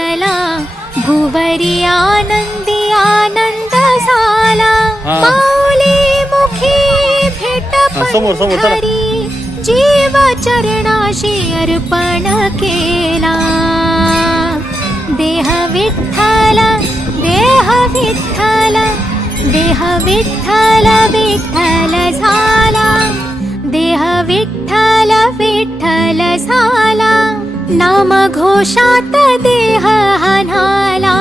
लागला, भुवरी आनंदी आनंद झाला. माऊली मुखी भेट पंढरी, जीव चरणाशी अर्पण केला. देह विठ्ठल देह विठ्ठल देह विठ्ठल विठ्ठल झाला. देह विठ्ठल विठ्ठल झाला. नाम घोषात देह हनाला.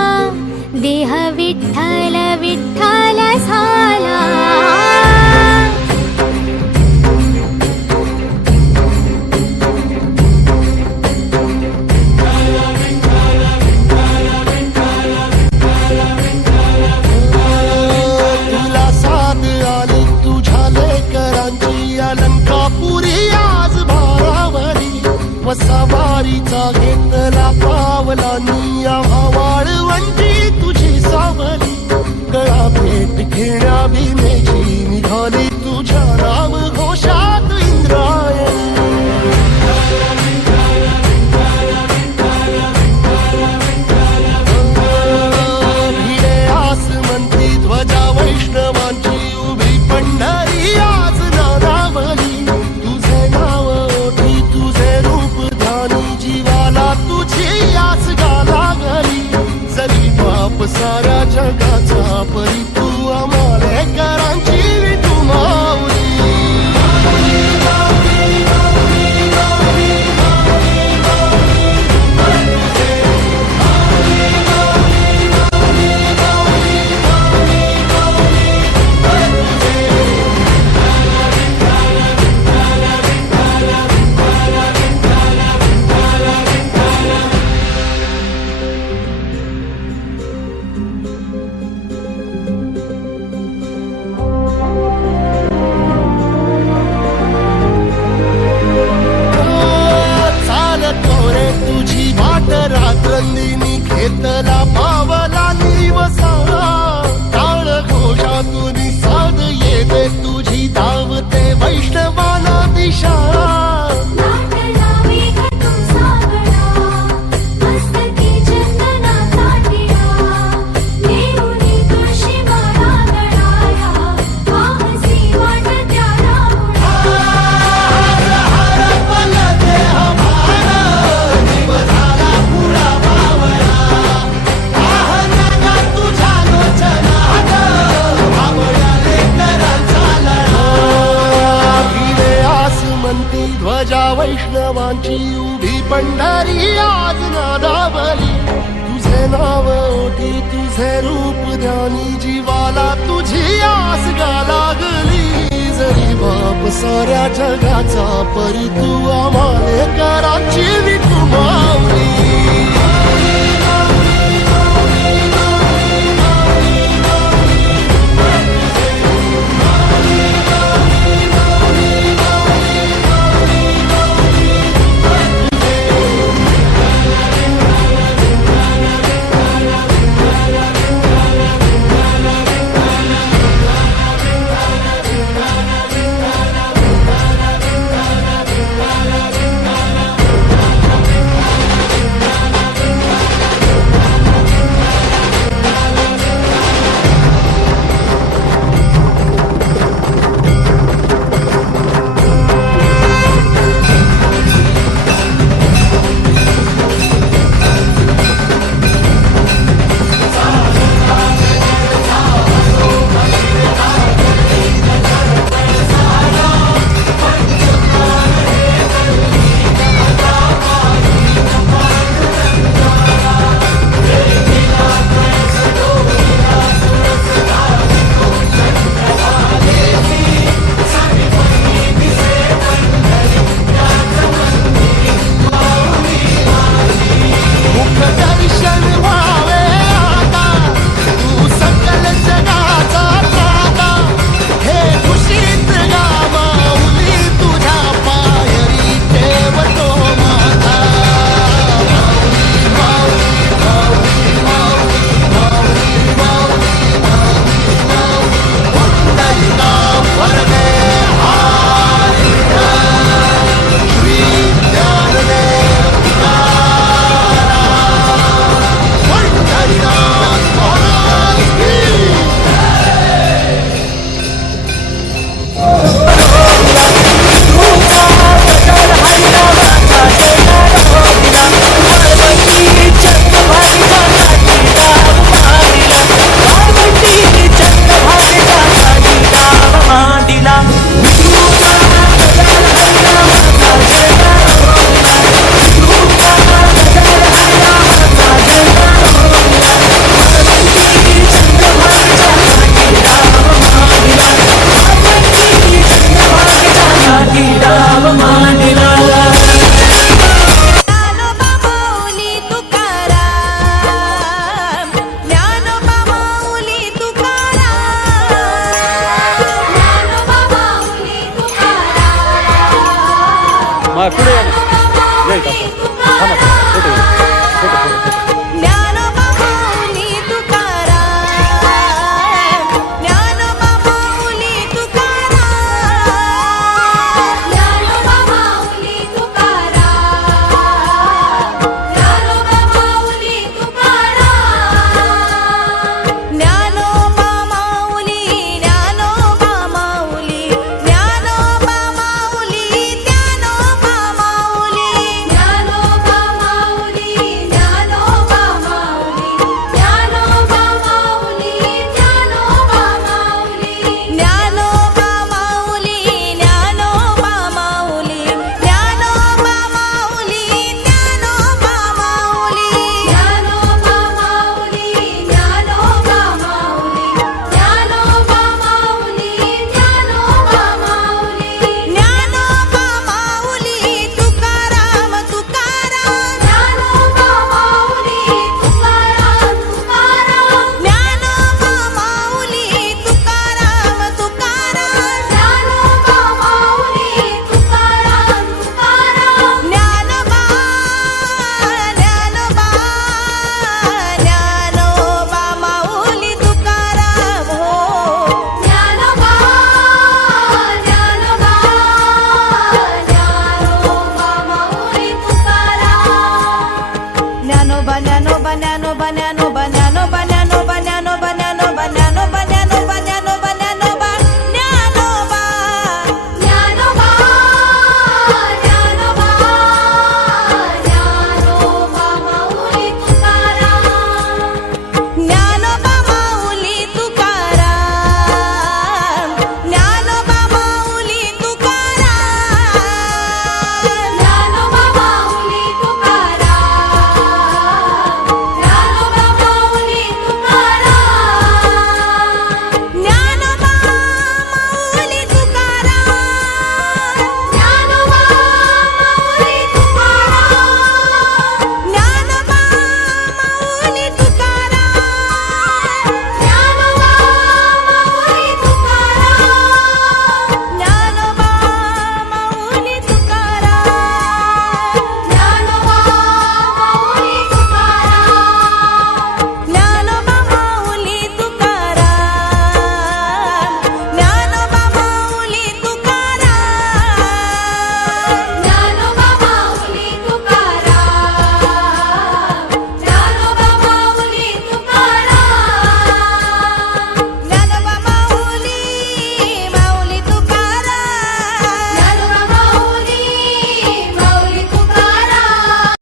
देह विठ्ठल विठ्ठल झाला. सवारीचा घेतला पावला निया वाळवंटी तुझी सावली. गळा भेट घेण्या भीमेची निघाली तुझ्या नाम घोषात इंद्रायणी. भिडे आसमंती ध्वजा वैष्णवांची उभी पंढरी आज नानावली. तुझे नाव ओठी तुझे रूप जीवाला तुझी आस गाला गली. जरी बाप साऱ्या जगाचा परी तू आमालेकरांची विठू माऊली. रात्रंदिनी घेतला पावला निवसा. टाळ घोषातून साध येते तुझी धावते वैष्णवाला दिशा. ध्वजा वैष्णवांची उभी पंढरी आज नादावली. तुझे नाव ओठी तुझे रूप ध्यानी जीवाला तुझी आस गा लागली. जरी बाप साऱ्या जगाचा परी तू आमालेकरांची विठू माऊली.